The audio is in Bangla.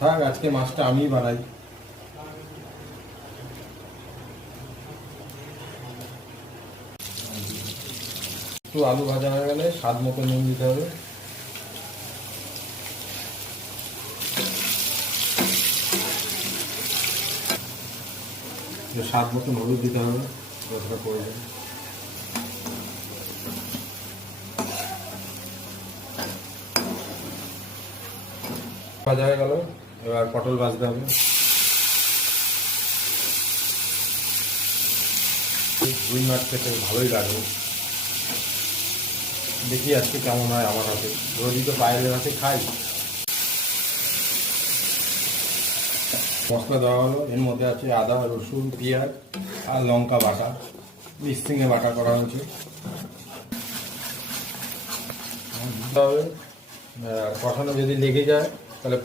থাক, আজকে মাছটা আমিই বানাই। একটু আলু ভাজা হয়ে গেলে স্বাদ মতো নুন দিতে হবে। স্বাদ মতো হলুদ দিতে হবে, যতটা প্রয়োজন। ভাজা হয়ে গেল, এবার পটল ভাজতে হবে। রুই মাছ খেতে ভালোই লাগে, দেখি আজকে কেমন হয় আমার হাতে। রোজই তো পায়েলের হাতে খাই। মশলা দেওয়া হলো, এর মধ্যে আছে আদা, রসুন, পেঁয়াজ আর লঙ্কা বাটা, মিক্সিংয়ে বাটা করা হয়েছে। কষানো যদি লেগে যায় তাহলে